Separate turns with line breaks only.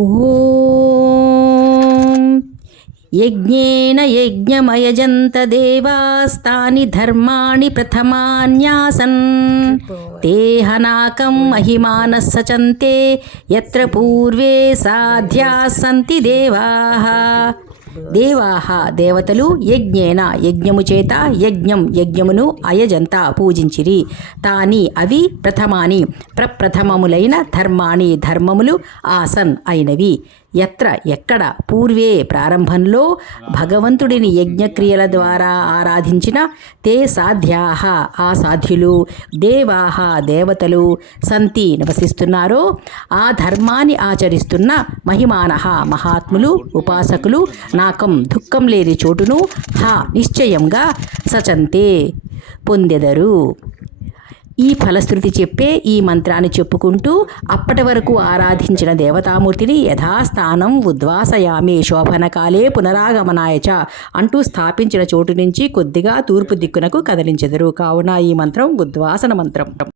ఓం. యజ్ఞేన యజ్ఞమయజంత దేవాస్తాని ధర్మాణి ప్రథమాన్యాసన్. తేహనాకం మహిమాన సచంతే ఎత్ర పూర్వే సాధ్యా సంతి దేవాః. దేవాహ దేవతలు యజ్ఞేన యజ్ఞము చేత యజ్ఞం యజ్ఞమును అయజంత పూజించిరి. తాని అవి ప్రథమాని ప్రప్రథమములైన ధర్మాణి ధర్మములు ఆసన్ అయినవి. ఎత్ర ఎక్కడ పూర్వే ప్రారంభంలో భగవంతుడిని యజ్ఞక్రియల ద్వారా ఆరాధించిన తే సాధ్యాహ ఆ సాధ్యులు దేవాహ దేవతలు సంతి నివసిస్తున్నారో ఆ ధర్మాన్ని ఆచరిస్తున్న మహిమాన మహాత్ములు ఉపాసకులు నాకం దుఃఖం లేని చోటును హా నిశ్చయంగా సచంతే పొందెదరు. ఈ ఫలశ్రుతి చెప్పే ఈ మంత్రాన్ని చెప్పుకుంటూ అప్పటి వరకు ఆరాధించిన దేవతామూర్తిని యథాస్థానం ఉద్వాసయామి. శోభనకాలే పునరాగమనాయచ అంటూ స్థాపించిన చోటు నుంచి కొద్దిగా తూర్పు దిక్కునకు కదిలించెదరు. కావున ఈ మంత్రం ఉద్వాసన మంత్రం.